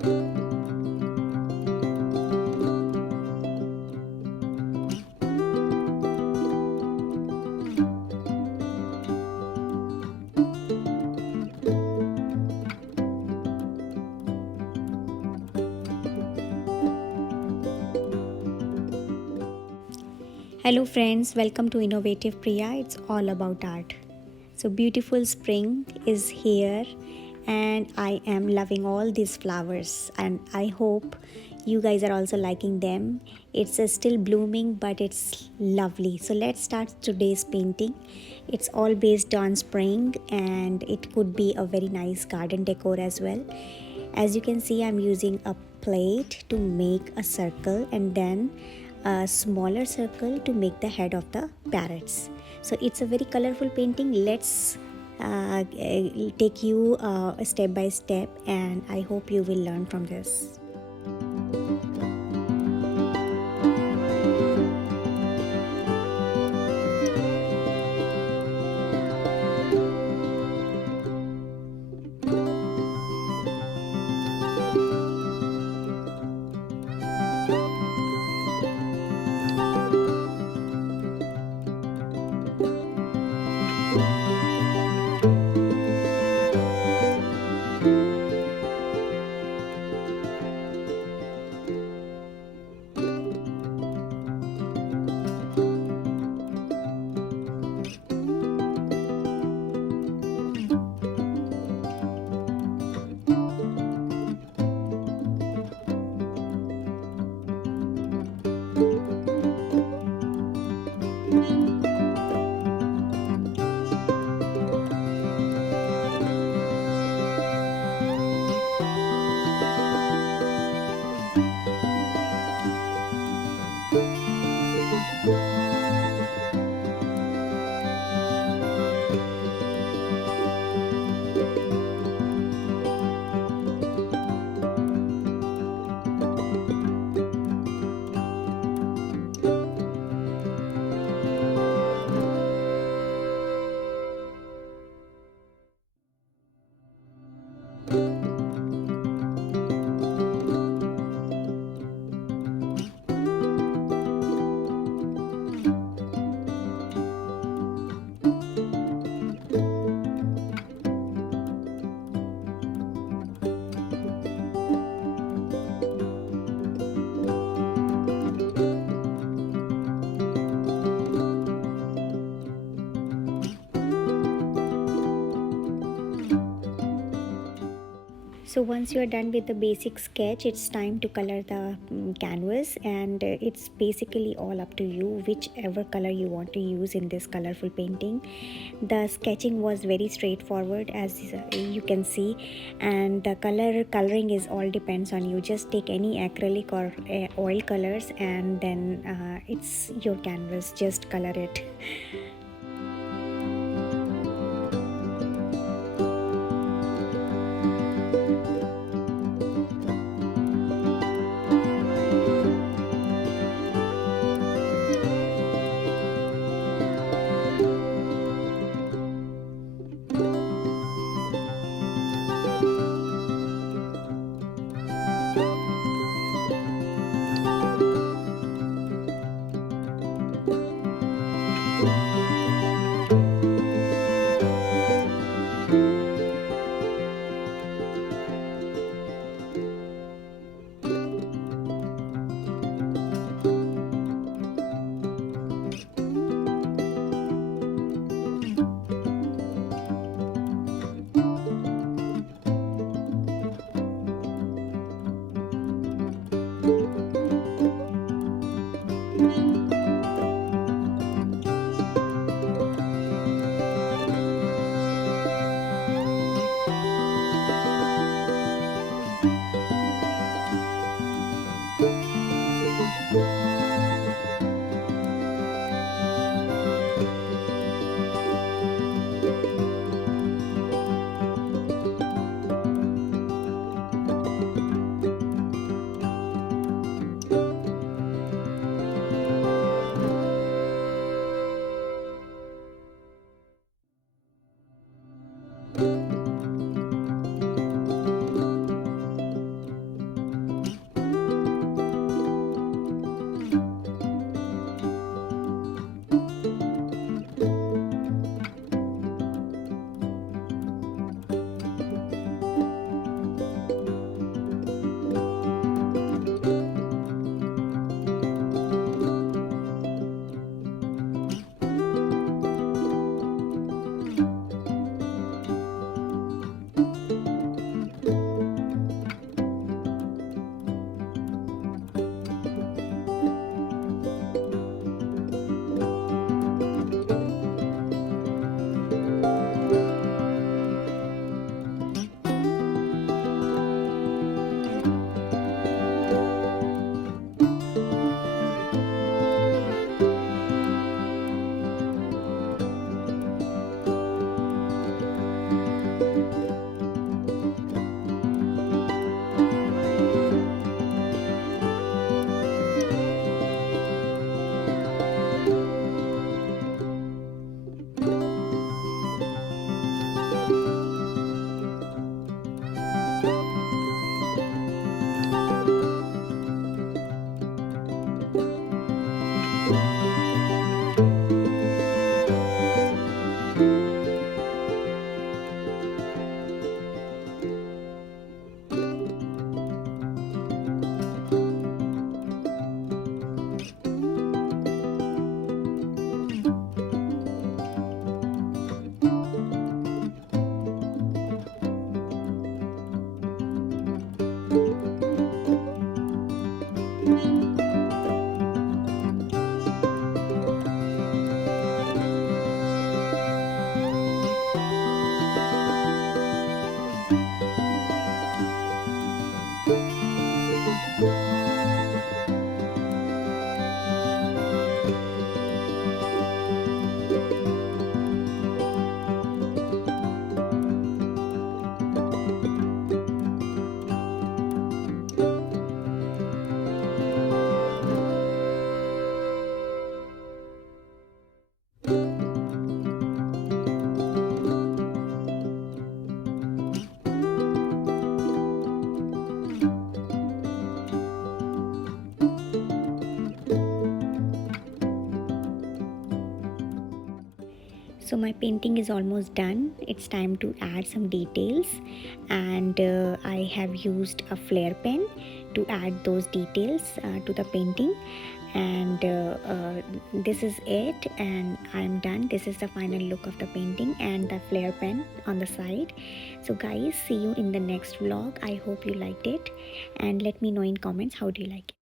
Hello friends, welcome to Innovative Priya. It's all about art. So beautiful spring is here and I am loving all these flowers and I hope you guys are also liking them. It's still blooming but it's lovely. So let's start today's painting. It's all based on spring and it could be a very nice garden decor as well. As you can see, I'm using a plate to make a circle and then a smaller circle to make the head of the parrots. So it's a very colorful painting. Let's take you step by step and I hope you will learn from this. So once you are done with the basic sketch, it's time to color the canvas and it's basically all up to you whichever color you want to use in this colorful painting. The sketching was very straightforward as you can see, and the coloring is all depends on you. Just take any acrylic or oil colors and then it's your canvas, just color it. So my painting is almost done. It's time to add some details, and I have used a flare pen to add those details to the painting. And this is it, and I'm done. This is the final look of the painting and the flare pen on the side. So guys, see you in the next vlog. I hope you liked it, and let me know in comments how do you like it.